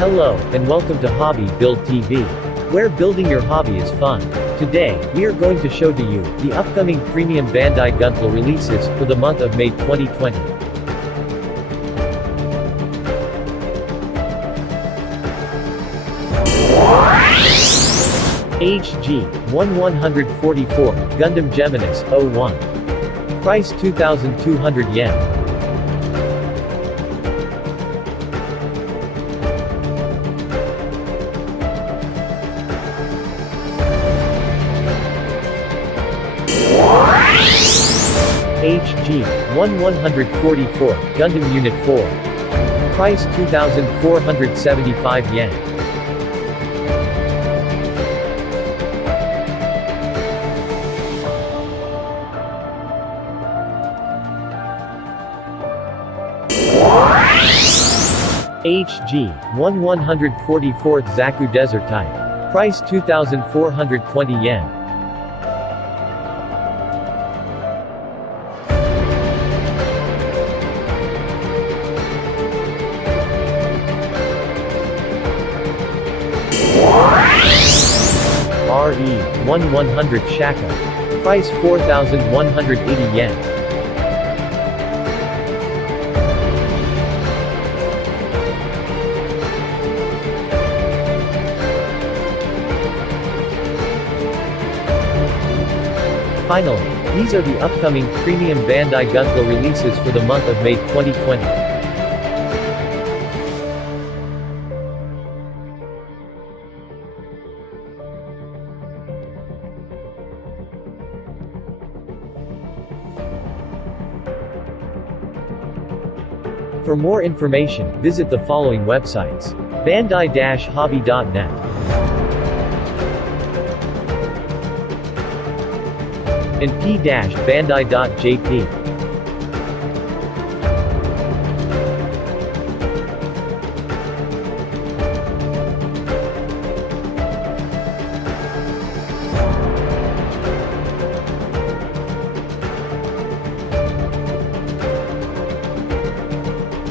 Hello, and welcome to HobbyBuild TV, where building your hobby is fun. Today, we are going to show to you the upcoming premium Bandai Gunpla releases for the month of May 2020. HG-1144 Gundam Geminis 01. Price 2,200 yen. HG-1144 Gundam Unit 4. Price 2,475 yen. HG-1144 Zaku Desert Type. Price 2,420 yen. RE-1100 Shaka. Price 4,180 yen. Finally, these are the upcoming premium Bandai Gunpla releases for the month of May 2020. For more information, visit the following websites: bandai-hobby.net and p-bandai.jp.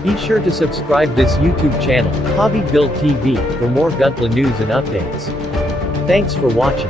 Be sure to subscribe this YouTube channel, HobbyBuild TV, for more Gunpla news and updates. Thanks for watching.